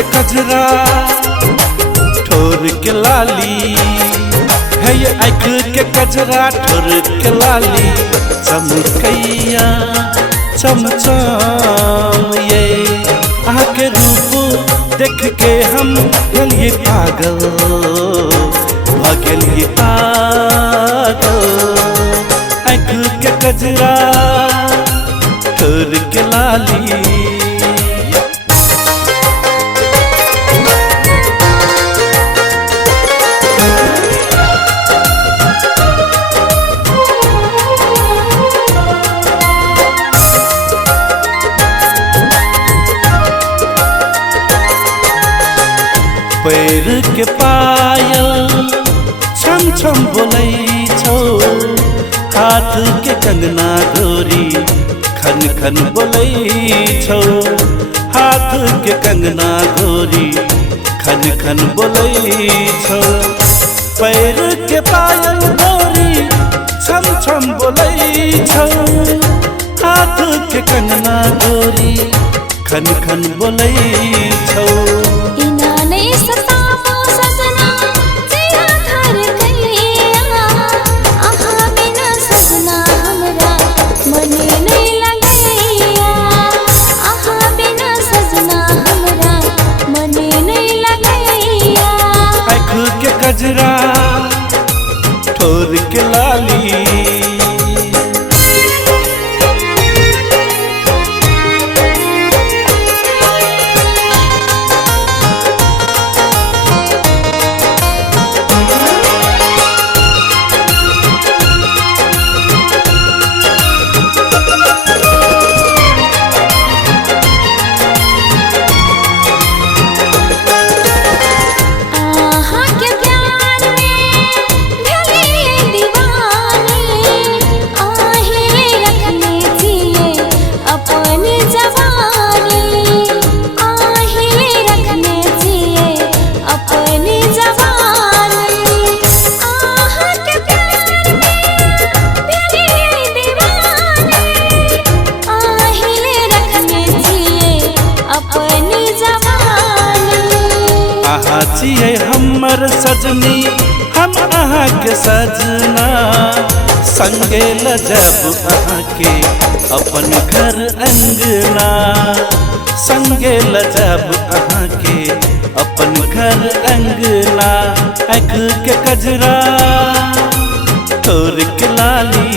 के कजरा ठोर के लाली है, ये आँख के कजरा ठोर के लाली। चमकैया चमचम ये आके रूप देख के हम गलिए पागल, भगलिए पागल। आँख के कजरा ठोर के लाली। पैर के पायल छम छम बोलै छौ, हाथ के कंगना डोरी खन खन बोलै छौ। हाथ के कंगना डोरी खन खन बोलै छौ। पैर के पायल डोरी छम छम बोलै छौ, हाथ के कंगना डोरी खन खन बोलै छौ। कजरा ठोर के लाली। छियै हमर सजनी हम अहाँ के सजना, संगे लजब अहाँ के अपन घर अंगना। संगे लजब अहाँ के अपन घर अंगना। आँख के कजरा ठोर के लाली।